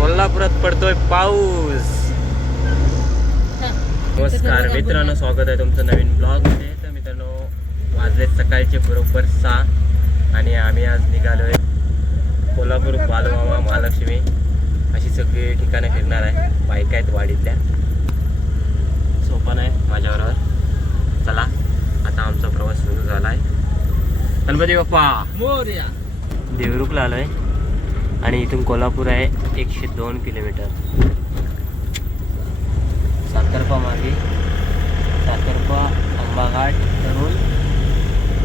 कोल्हापुरात पडतोय पाऊस. नमस्कार मित्रांनो, स्वागत आहे तुमचं नवीन ब्लॉग मध्ये. तर मित्रांनो, वाजले सकाळचे बरोबर 6 आणि आम्ही आज निघालोय कोल्हापूर, बालूमामा, महालक्ष्मी अशी सगळी ठिकाणे फिरणार आहे. बायका आहेत वाडीतल्या, सोपा नाही माझ्याबरोबर. चला आता आमचा प्रवास सुरू झाला आहे. गणपती बाप्पा मोरया. देवरुखला आलोय आणि इथून कोल्हापूर आहे 102 किलोमीटर. साखरपा मार्गे, साखरपा, आंबाघाट करून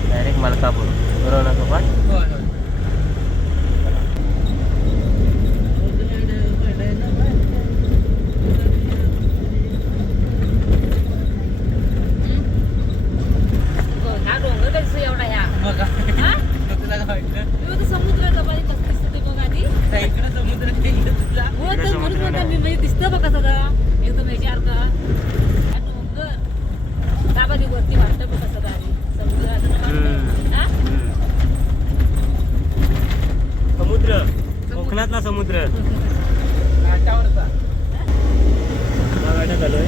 डायरेक्ट मलकापूर. बरोबर ना सोबत? दिसतं बघा सगळं एकदम याच्यासारखं वरती वाटतं बघा सगळं समुद्र, कोकणातला समुद्र. घाटात आलोय.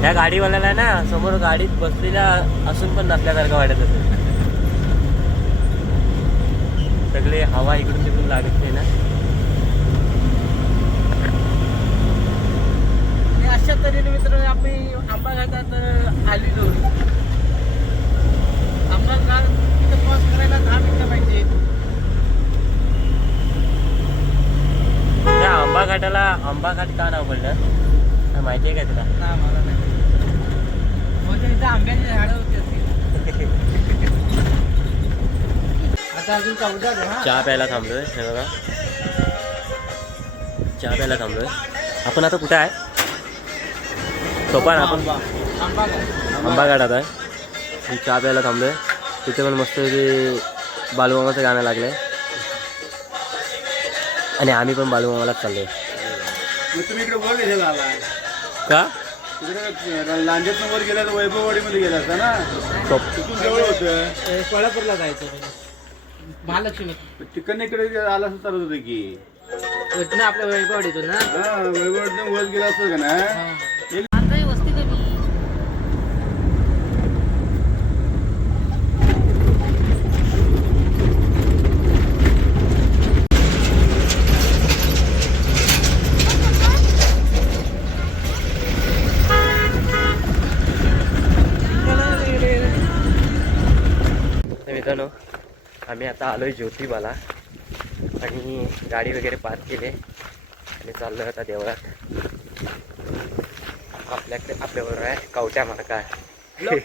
त्या गाडीवाल्याला ना समोर गाडीत बसलेल्या असून पण नसल्यासारखं वाटत असेल. सगळे हवा इकडून तिकडून लागते ना. अशा तऱ्हेने मित्रांनो आपण आंबाघाटात आलेलो. आंबाघाट तिथं क्रॉस करायला 10 मिनिटं पाहिजे. त्या आंबाघाटाला आंबाघाट का नाव पडलं माहिती आहे का तुला? ना मला नाही. तिथं आंब्याची झाडं होती असतील. आता अजून चहा प्यायला थांबलोय. हे बघा, चहा प्यायला थांबलोय. आपण आता कुठे आहे? सोपान. आपण आंबाघाटात आहे. मी चहा प्यायला थांबलोय. तिथे पण मस्त बालूमामाचं गाणं लागलंय आणि आम्ही पण बालूमामालाच चाललोय. तुम्ही इकडे वर गेला का? तिकडे लांजेतनं वर गेला तर वैभववाडीमध्ये गेला असता ना. तिथून जवळ होतं. कोल्हापूरला जायचं महालक्ष्मी. तिकडनं इकडे आला असं चालत होतं की आपल्या वैभववाडीतून ना. हा, वैभववाडीतून वर गेला असतं का ना. वस्ती कमी. मित्रांनो, आम्ही आता आलोय ज्योतिबाला आणि गाडी वगैरे पार्क केली आणि चाललोय आता देवळात. आपल्याबरोबर आहे कवट्या मार्का.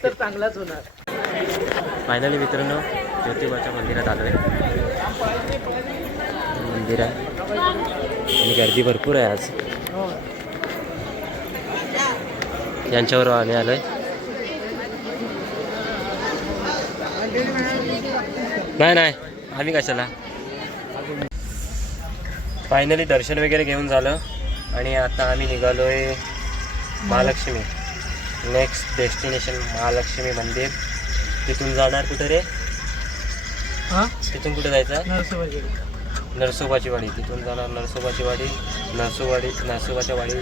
तर चांगलाच होणार. फायनली मित्रांनो, ज्योतिबाच्या मंदिरात आलोय. मंदिर आहे आणि गर्दी भरपूर आहे आज. यांच्याबरोबर आम्ही आलोय. नाही आम्ही कशाला. फायनली दर्शन वगैरे घेऊन झालं आणि आता आम्ही निघालोय महालक्ष्मी. नेक्स्ट डेस्टिनेशन महालक्ष्मी मंदिर. तिथून जाणार कुठे रे? तिथून कुठे जायचं? नरसोबाची वाडी. तिथून जाणार नरसोबाची वाडी. नरसोबाच्या वाडी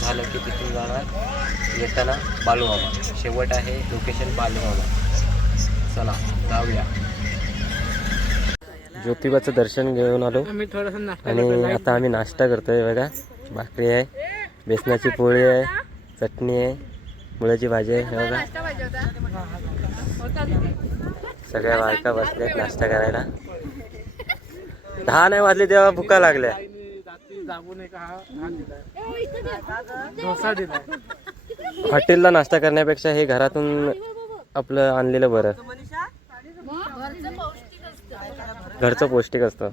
झालं की तिथून जाणार येताना बालूमामा. शेवट आहे लोकेशन बालूमामा. चला जाऊया. ज्योतिबाचं दर्शन घेऊन आलो आणि आता आम्ही नाश्ता करतोय. बघा, भाकरी आहे, बेसनाची पोळी आहे, चटणी आहे, मुळ्याची भाजी आहे. हे बघा, सगळ्या बायका बसल्यात नाश्ता करायला. 10 नाही वाजले तेव्हा भुका लागल्या. हॉटेलला नाश्ता करण्यापेक्षा हे घरातून आपलं आणलेलं बरं. घरचं पौष्टिक असतं.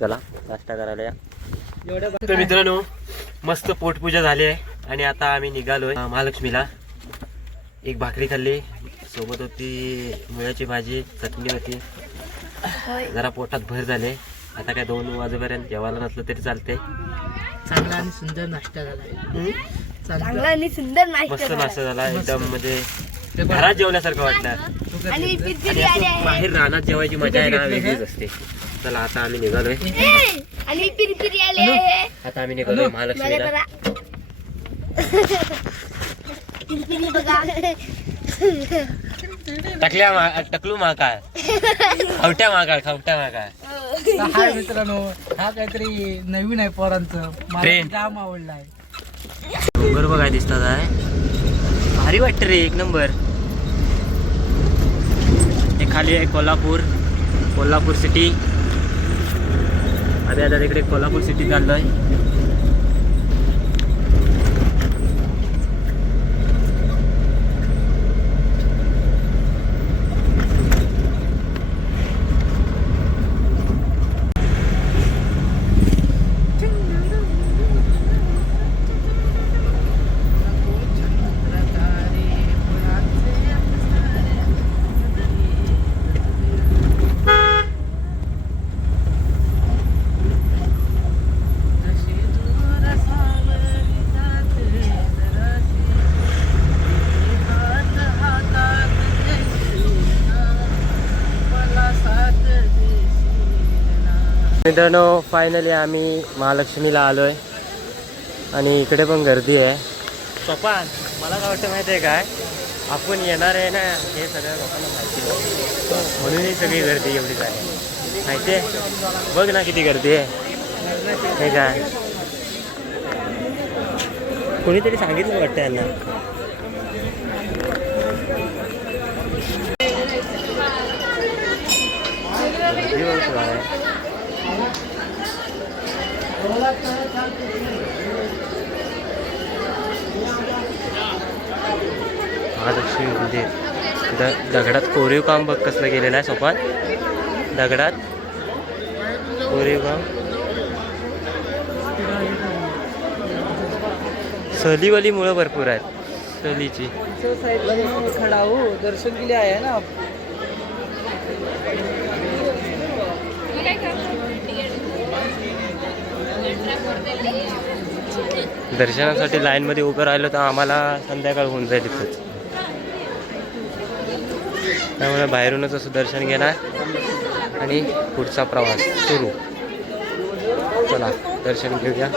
चला नाश्ता करायला या. तर मित्रांनो, मस्त पोटपूजा झाली आहे आणि आता आम्ही निघालोय महालक्ष्मीला. एक भाकरी खाल्ली, सोबत होती मुळ्याची भाजी, चटणी होती. जरा पोटात भर झाले. आता काय 2 वाजेपर्यंत जेवायला नसलं तरी चालते. चांगला आणि सुंदर नाश्ता झाला. चांगला आणि सुंदर नाश्ता मस्त झाला. नाश्ता झाला एकदम, म्हणजे घरात जेवल्यासारखं वाटलं. आणि पिरपिरी आणि आली असं आहे. बाहेर रानात जेवायची मजा आहे ना, वेगळीच असते. चला आता आम्ही निघालोय. आणि पिरपिरी आली आहे. आता आम्ही निघालोय बघा महालक्ष्मीला. जरा. पिरपिरी बघा. टकलू महाकाळ, खवट्या महाकाळ. हाय मित्रांनो, हा काहीतरी नवीन आहे पोरांचं, मला ट्रेन. जाम आवडला आहे. डोंगर बघाय दिसतात आहे, भारी वाटतं रे, एक नंबर. हे खाली आहे कोल्हापूर सिटी. आता तिकडे कोल्हापूर सिटी चाललोय. मित्रांनो, फायनली आम्ही महालक्ष्मीला आलोय आणि इकडे पण गर्दी आहे. सोपान, मला काय वाटतं माहिती आहे काय, आपण येणार आहे ना हे सगळ्या लोकांना माहिती आहे, म्हणून ही सगळी गर्दी एवढी झाली माहिती आहे. बघ ना किती गर्दी आहे. हे काय कोणीतरी सांगितलं वाटतं यांना. गर्दी भरपूर आहे. महालक्ष्मी मंदिर. दगडात कोरीव काम बघ कसलं गेलेलं आहे सोपान. दगडात कोरीव काम. सहलीवाली मुळं भरपूर आहेत. सहलीची खडा हो, दर्शन केले आहे ना. दर्शनासाठी लाईनमध्ये उभं राहिलो तर आम्हाला संध्याकाळ होऊन जाईल इथंच. त्यामुळे बाहेरूनच असं दर्शन घेणार आणि पुढचा प्रवास सुरू. चला दर्शन घेऊया.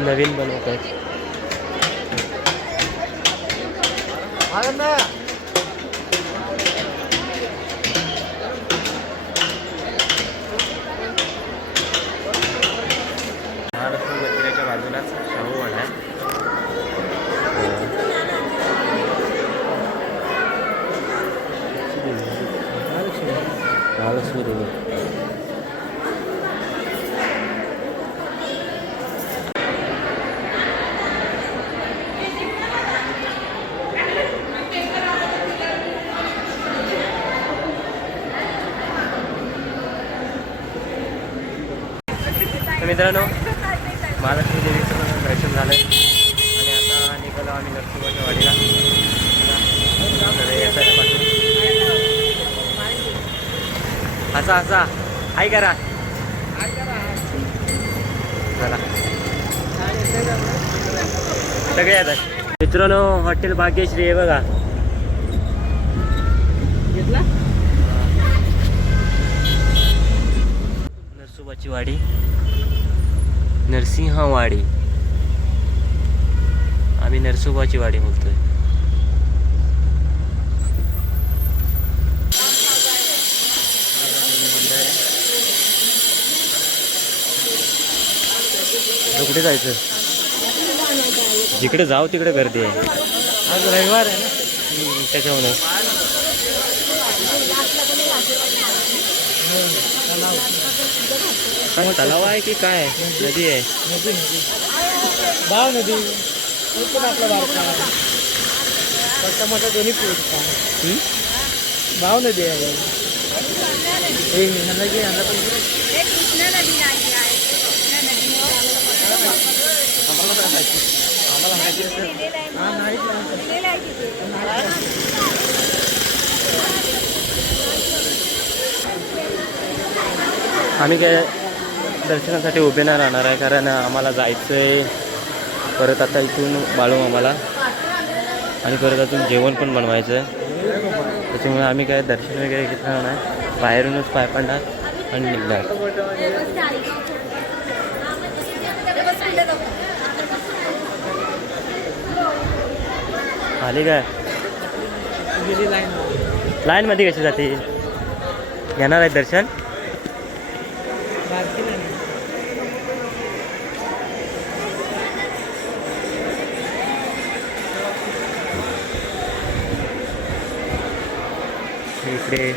नवीन बनवत आहेत. महालक्ष्मी मंदिराच्या बाजूलाच शाहू वाडा आहे. महालक्ष्मी देवी. तर मित्रांनो, महालक्ष्मी देवीचं दर्शन झालं आहे आणि आता निघालो आम्ही नरसोबाच्या वाडीला. असा हाय करा. चला सगळे येतात. मित्रांनो, हॉटेल भाग्यश्री आहे बघा. घेतला नरसोबाची वाडी, नरसिंहवाडी. आम्ही नरसोबाची वाडी बोलतोय. कुठे जायचं? जिकडे जाऊ तिकडे गर्दी आहे. आज रविवार आहे ना. त्याच्यामुळे काय तलाव आहे की काय नदी आहे? नदी भाव नदी तो पण आपला बारका मोठा मोठा दोन्ही पोहोचता भाव नदी आहे. हे नदी यांना पण आम्ही काय दर्शनासाठी उभे नाही राहणार आहे, कारण आम्हाला जायचं आहे परत आता इथून बाळू आम्हाला, आणि परत अजून जेवण पण बनवायचं आहे. त्याच्यामुळे आम्ही काय दर्शन वगैरे घेतलं नाही, बाहेरूनच पाय पडणार आणि निघणार. आली काय गेली लाईन लाईनमध्ये कशी जाते? घेणार आहे दर्शन? बारकी नाही. इकडे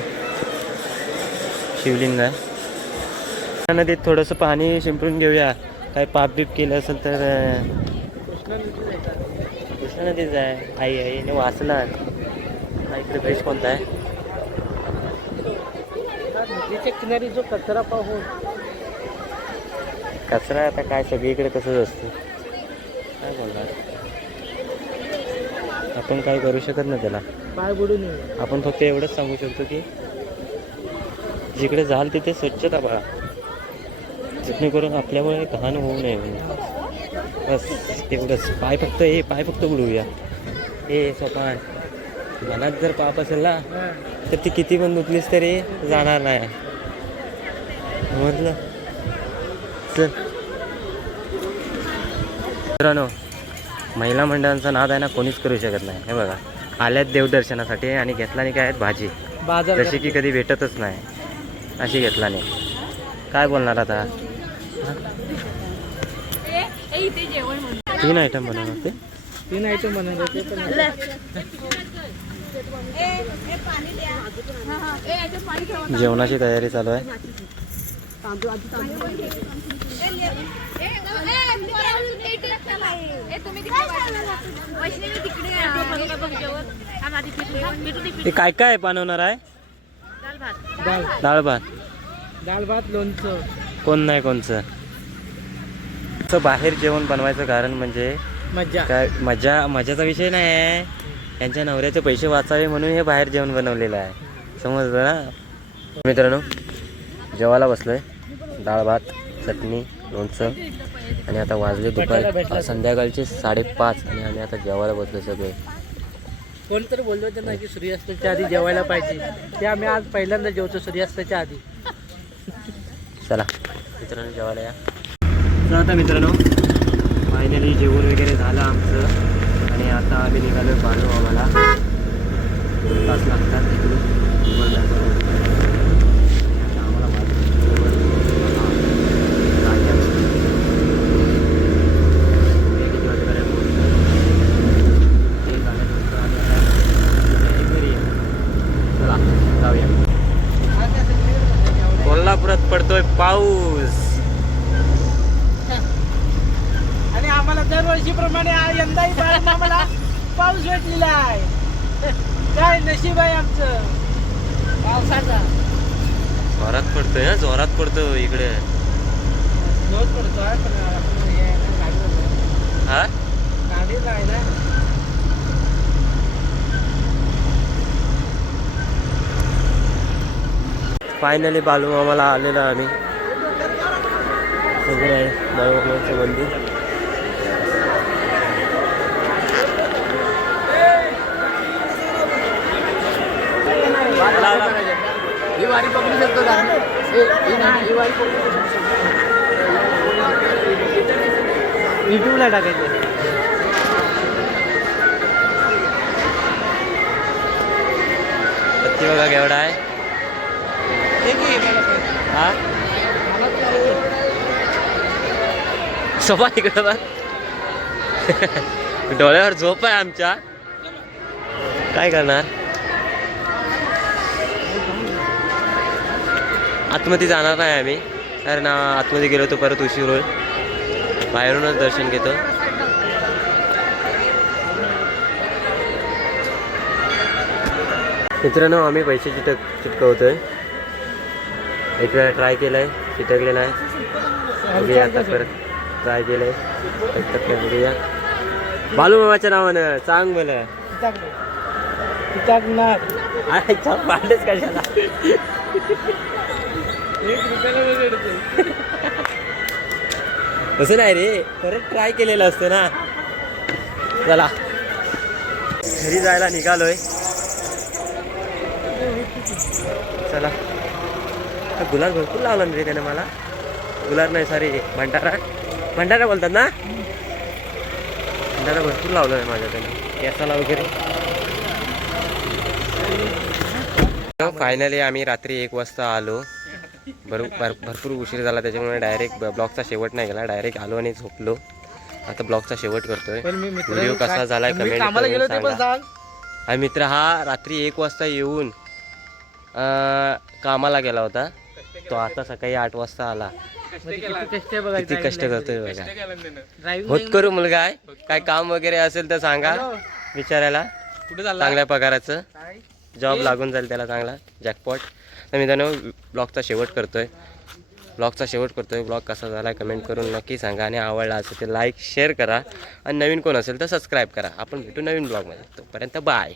शिवलिंग आहे. नदीत थोडंसं पाणी शिंपडून घेऊया, काही पाप बीप केलं असेल तर. कृष्णा नदीच आहे. आई वाचणार. इकडे ब्रिज कोणता आहे? नदीच्या किनारी जो कचरा पाहून कचरा आता काय सगळीकडे तसंच असतं, काय बोलणार. आपण काही करू शकत नाही त्याला. पाय बुडून येऊ. आपण फक्त एवढंच सांगू शकतो की जिकडे जाल तिथे स्वच्छता बघा, जेणेकरून आपल्यामुळे घाण होऊ नये म्हणून. बस तेवढंच. पाय फक्त बुडवूया. हे सोपान मनात जर पाप असेल ना तर ती किती पण धुतलीस तरी जाणार नाही. समजलं? चल मित्रांनो, महिला मंडळांचा नाद आहे ना कोणीच करू शकत नाही. हे बघा, आल्यात देवदर्शनासाठी आणि घेतला नाही काय आहेत भाजी, बाजार जशी की कधी भेटतच नाही अशी घेतला नाही. काय बोलणार आता? 3 आयटम बनवणार ते. 3 आयटम बनवले ते पण जेवणाची तयारी चालू आहे. ते काय काय बनवणार आहे? डाळ भात. दाल भात लोणचं. कोण नाही कोणचं. असं बाहेर जेवण बनवायचं कारण म्हणजे मज्जा. काय मजाचा विषय नाही आहे. त्यांच्या नवऱ्याचे पैसे वाचावे म्हणून हे बाहेर जेवण बनवलेलं आहे. समजलं ना मित्रांनो? जेवायला बसलोय. डाळ भात, चटणी, लोणचं, आणि आता वाजले दुपार संध्याकाळचे 5:30 आणि आम्ही आता जेवायला बसलो सगळे. कोणतरी बोललो होतं ना की सूर्यास्ताच्या आधी जेवायला पाहिजे, ते आम्ही आज पहिल्यांदा जेवतो सूर्यास्ताच्या आधी. चला मित्रांनो जेवायला या. तर आता मित्रांनो फायनली जेवण वगैरे झालं आमचं, आणि आता आम्ही निघालो बाळू आम्हाला 2 तास लागतात तिकडून गुगल मॅपवर. आता आम्हाला चला जाऊया. कोल्हापुरात पडतोय पाऊस, आणि आम्हाला दरवर्षीप्रमाणे यंदाही बाळून आम्हाला पाऊस भेटलेला आहे. काय नशीब आहे आमचं पावसाचा. जोरात पडतोय ना, जोरात पडतो इकडे. रोज पडतो आहे, पण आपण हे गाडी हा आहे ना. फायनली बालू मामाला आलेलो आम्ही. सगळं आहे बाळू मामाचं मंदिर. ही वारी पकडू शकतो का? युट्यूबला टाकायचं. बत्ती बघा केवढा आहे. हा सोबा इकडं बघ. डोळ्यावर झोप आहे आमच्या, काय करणार. आतमध्ये जाणार नाही आम्ही, कारण आतमध्ये गेलो तर परत उशीर होईल. बाहेरूनच दर्शन घेतो. मित्रांनो, आम्ही पैसे चिटकवतोय. एक वेळा ट्राय केलाय, चिटकले नाही. बघूया आता परत ट्राय केलंय, बघूया. बालूमामाच्या नावानं सांग मला. पांडेच कशाला तसं नाही रे, परत ट्राय केलेलं असतं ना. चला घरी जायला निघालोय. चला, गुलाल भरपूर लावला रे त्याने मला. गुलाल नाही, सॉरी, भंडारा बोलतात ना. भंडारा भरपूर लावला आहे माझ्या त्याने केसाला वगैरे. फायनली आम्ही रात्री 1 वाजता आलो. भरपूर उशीर झाला, त्याच्यामुळे डायरेक्ट ब्लॉगचा शेवट नाही केला. डायरेक्ट आलो आणि झोपलो. आता ब्लॉगचा शेवट करतोय. व्हिडिओ कसा झालाय कमेंट करून सांगा. हा मित्र हा रात्री 1 वाजता येऊन कामाला गेला होता. तो आता सकाळी 8 वाजता आला. किती कष्ट करतोय बघा. होत करू मुलगा आहे. काय काम वगैरे असेल तर सांगा विचारायला. चांगल्या पगाराचं जॉब लागून जाईल त्याला, चांगला जॅकपॉट. तर मित्रांनो, ब्लॉगचा शेवट करतोय. ब्लॉग कसा झाला कमेंट करून नक्की सांगा. आणि आवडला असेल तर लाईक शेअर करा. आणि नवीन कोण असेल तर सबस्क्राईब करा. आपण भेटू नवीन ब्लॉगमध्ये. तोपर्यंत बाय.